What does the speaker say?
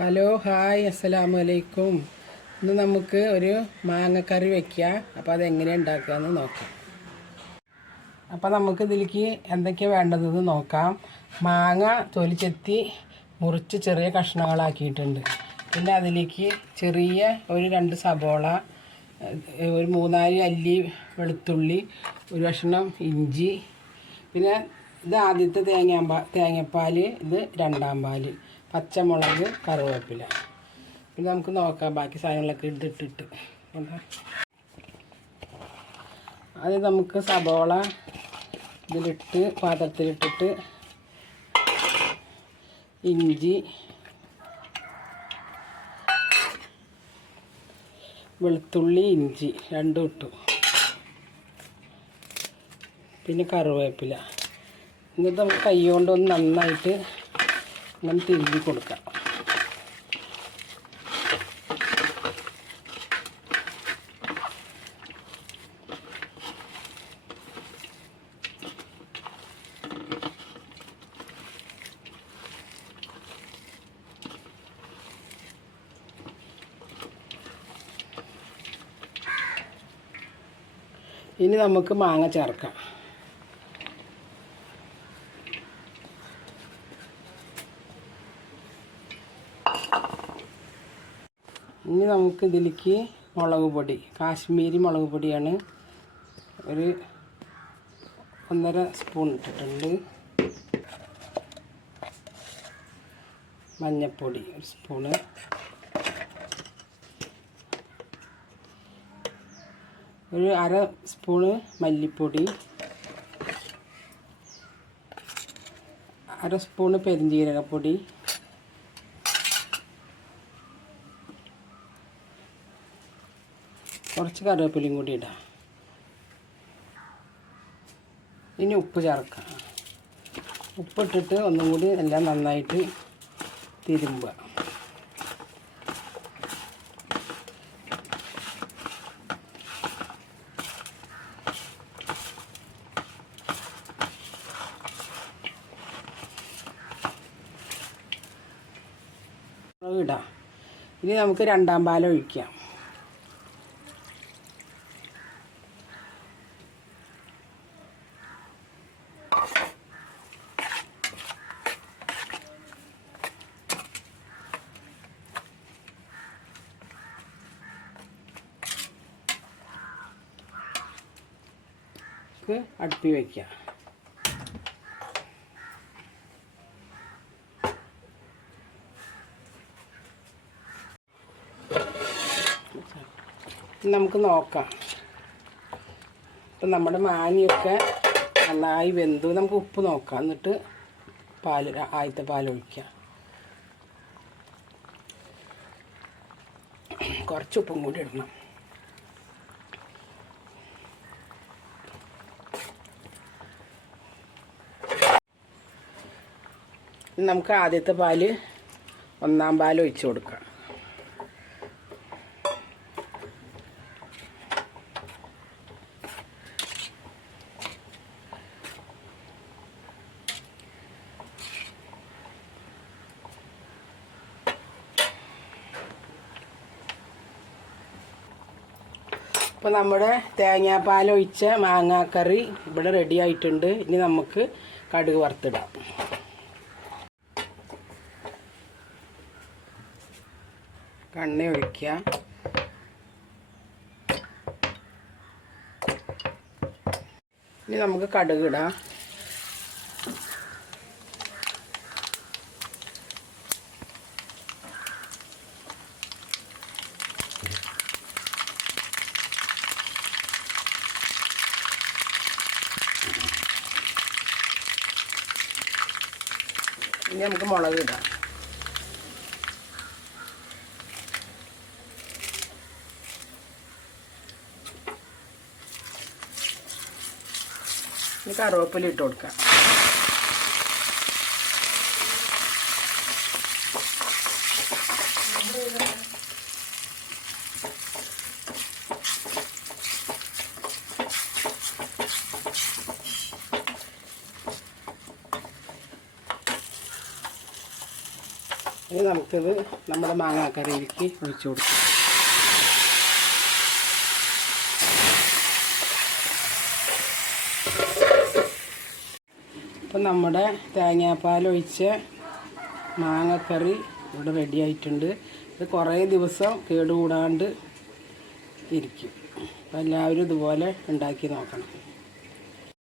Hello hi അസ്സലാമു അലൈക്കും ഇന്ന് നമുക്ക് ഒരു മാങ്ങക്കറി വെക്കുക അപ്പോൾ അതെങ്ങനെ ഉണ്ടാക്കുകയെന്ന് നോക്കാം. അപ്പോൾ നമുക്ക് ഇതിലേക്ക് എന്തൊക്കെയാണ് വേണ്ടതെന്ന് നോക്കാം. മാങ്ങ തൊലിച്ചെത്തി മുറിച്ച് ചെറിയ കഷ്ണങ്ങളാക്കിയിട്ടുണ്ട്. പിന്നെ അതിലേക്ക് ചെറിയ ഒരു രണ്ട് സബോള ഒരു മൂന്നാൽ അല്ലി വെളുത്തുള്ളി ഒരു കഷ്ണം ഇഞ്ചി. പിന്നെ ഇത് ആദ്യത്തെ തേങ്ങാമ്പാ തേങ്ങാപ്പാൽ ഇത് രണ്ടാം പാൽ. പച്ചമുളക് കറിവേപ്പില. പിന്നെ നമുക്ക് നോക്കാം ബാക്കി സാധനങ്ങളൊക്കെ ഇട്ടിട്ടിട്ട് എന്താ? അത് നമുക്ക് സബോള ഇതിലിട്ട് പാത്രത്തിലിട്ടിട്ട് ഇഞ്ചി വെളുത്തുള്ളി ഇഞ്ചി രണ്ടും ഇട്ടു. പിന്നെ കറിവേപ്പില. എന്നിട്ട് നമുക്ക് കൈ കൊണ്ടൊന്ന് നന്നായിട്ട് ഇങ്ങനെ തിരുമ്പി കൊടുക്കാം. ഇനി നമുക്ക് മാങ്ങ ചേർക്കാം. ഇനി നമുക്ക് ഇതിലേക്ക് മുളക് പൊടി കാശ്മീരി മുളക് പൊടിയാണ് ഒരു ഒന്നര സ്പൂൺ ഇട്ടിട്ടുണ്ട്. മഞ്ഞൾപ്പൊടി ഒരു സ്പൂണ് ഒരു അര സ്പൂണ് മല്ലിപ്പൊടി. അര സ്പൂണ് പെരിഞ്ജീരകപ്പൊടി. കുറച്ച് കറിവേപ്പിലയും കൂടി ഇടാം. ഇനി ഉപ്പ് ചേർക്കാം. ഉപ്പിട്ടിട്ട് ഒന്നും കൂടി എല്ലാം നന്നായിട്ട് തിരുമ്പുക. ഇടാം. ഇനി നമുക്ക് രണ്ടാം പാലം ഒഴിക്കാം. നമുക്ക് അടുപ്പി വയ്ക്കാം നമുക്ക് നോക്കാം. ഇപ്പം നമ്മുടെ മാനിയൊക്കെ നന്നായി വെന്തു. നമുക്ക് ഉപ്പ് നോക്കാം. എന്നിട്ട് പാൽ ആദ്യത്തെ പാൽ ഒഴിക്കാം. കുറച്ച് ഉപ്പും കൂടി ഇടണം. നമുക്ക് ആദ്യത്തെ പാൽ ഒന്നാം പാൽ ഒഴിച്ചു കൊടുക്കാം. അപ്പോൾ നമ്മുടെ തേങ്ങാപ്പാൽ ഒഴിച്ച മാങ്ങാക്കറി ഇവിടെ റെഡി ആയിട്ടുണ്ട്. ഇനി നമുക്ക് കടുക് വറുത്തിടാം. കണ്ണ ഒഴിക്കുക. ഇനി നമുക്ക് കടുക് ഇടാം. ഇനി നമുക്ക് മുളക് ഇടാം. ഇനി കറിവേപ്പില ഇട്ട് കൊടുക്കാം. ഇനി നമുക്കിത് നമ്മുടെ മാങ്ങാക്കറിയിലേക്ക് ഒഴിച്ചു കൊടുക്കാം. അപ്പം നമ്മുടെ തേങ്ങാപ്പാലൊഴിച്ച് മാങ്ങക്കറി ഇവിടെ റെഡിയായിട്ടുണ്ട് ഇത് കുറേ ദിവസം കേടുകൂടാണ്ട് ഇരിക്കും. അപ്പം എല്ലാവരും ഇതുപോലെ ഉണ്ടാക്കി നോക്കണം.